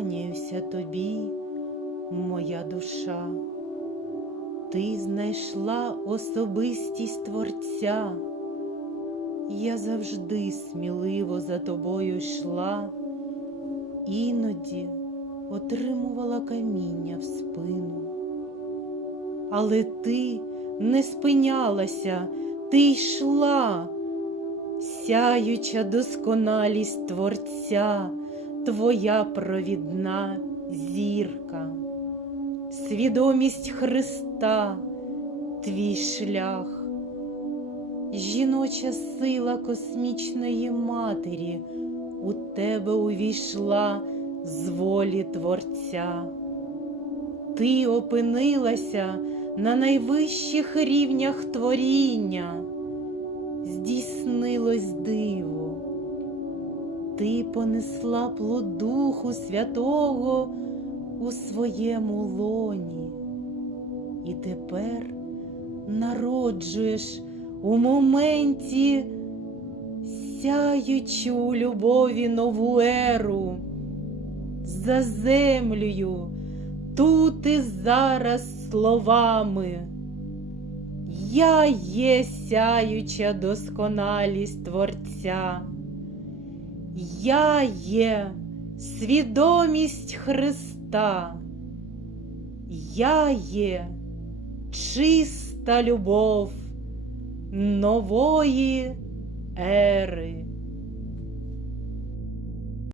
кланяюся тобі, моя душа. Ти знайшла особистість Творця, я завжди сміливо за тобою йшла, іноді отримувала каміння в спину. Але ти не спинялася, ти йшла, сяюча досконалість Творця, твоя провідна зірка, свідомість Христа, твій шлях, жіноча сила космічної матері у тебе увійшла з волі Творця. Ти опинилася на найвищих рівнях творіння, здійснилось диво. Ти понесла плод Духу Святого у своєму лоні, і тепер народжуєш у моменті сяючу у любові нову еру. За землею тут і зараз словами. Я є сяюча досконалість Творця, я є свідомість Христа, я є чиста любов нової ери.